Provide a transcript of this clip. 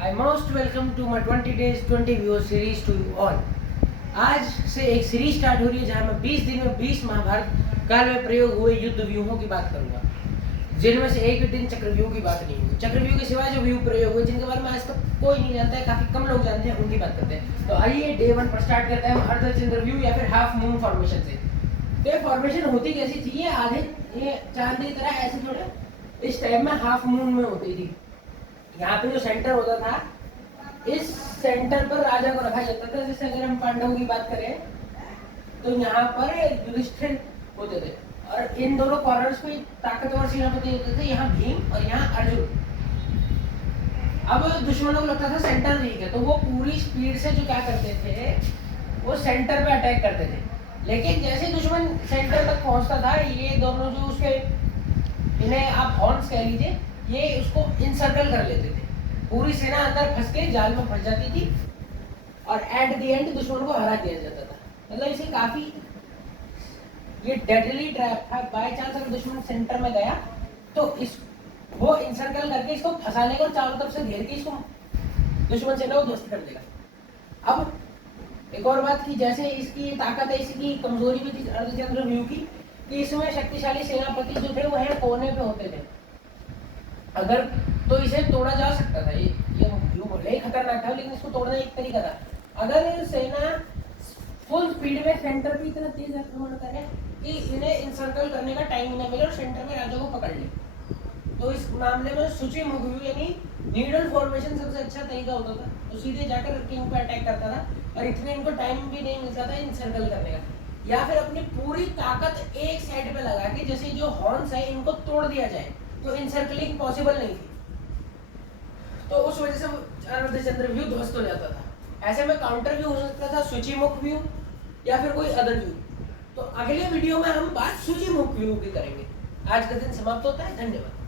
I most welcome to my 20 days 20 views series to you all. आज से एक series start हो रही है जहां मैं 20 दिन में 20 महाभारत काल में प्रयोग हुए युद्ध व्यूहों की बात करूंगा, जिनमें से एक दिन चक्रव्यूह की बात नहीं हुई। चक्रव्यूह के सिवाय जो व्यू प्रयोग हुए जिनके बारे में आज तक कोई नहीं जानता है, काफी कम लोग जानते हैं, उनकी बात करते हैं। तो आइए डे 1 पर स्टार्ट करते हैं अर्धचंद्र व्यू या फिर हाफ मून फॉर्मेशन से। तो ये फॉर्मेशन होती कैसी थी? ये आधे ये चांद की तरह ऐसे थोड़ा इस टाइप में हाफ मून में होती थी। यहाँ पे जो सेंटर होता था, इस सेंटर पर राजा को रखा जाता था। जैसे अगर हम पांडवों की बात करें तो यहाँ पर युधिष्ठिर होते थे और इन दोनों कॉर्नर्स पे ताकतवर सेनापति होते थे, यहाँ भीम और यहाँ अर्जुन। अब दुश्मनों को लगता था सेंटर वीक है, तो वो पूरी स्पीड से जो क्या करते थे, वो सेंटर पे अटैक करते थे। लेकिन जैसे दुश्मन सेंटर तक पहुंचता था, ये दोनों जो उसके, इन्हें आप हॉर्न्स कह लीजिए, ये उसको इनसर्कल कर लेते थे। पूरी सेना अंदर फंस के जाल में फंस जाती थी और एट द एंड दुश्मन को हरा दिया जाता था। मतलब इसे काफी ये डेडली ट्रैप था। बाय चांस अगर दुश्मन सेंटर में गया तो इस वो इनसर्कल करके इसको फंसा लेगा और चारों तरफ से घेर के इसको दुश्मन सेना को ध्वस्त कर देगा। अब एक और बात की, जैसे इसकी ताकत है, इसकी कमजोरी भी थी अर्धचंद्र व्यू की, कि इसमें शक्तिशाली सेनापति जो थे वो है कोने पे होते थे। अगर तो इसे तोड़ा जा सकता था। ये व्यू भले ही खतरनाक था, लेकिन इसको तोड़ना एक तरीका था। अगर सेना फुल स्पीड में सेंटर पे इतना तेज आक्रमण करे कि इन्हें इनसर्कल करने का टाइम ना मिले और सेंटर में राजा को पकड़ ले, तो इस मामले में सूची मुख व्यू यानी नीडल फॉर्मेशन सबसे अच्छा तरीका होता था। तो सीधे जाकर किंग पे अटैक करता था और इतने इनको टाइम भी नहीं मिलता था इनसर्कल करने का। या फिर अपनी पूरी ताकत एक साइड पे लगा के, जैसे जो हॉर्न्स है इनको तोड़ दिया जाए, तो इनसर्कलिंग पॉसिबल नहीं थी। तो उस वजह से अर्धचंद्र व्यू ध्वस्त हो जाता था। ऐसे में काउंटर व्यू हो सकता था, सूचीमुख व्यू या फिर कोई अदर व्यू। तो अगले वीडियो में हम बात सूचीमुख व्यू की करेंगे। आज का दिन समाप्त होता है। धन्यवाद।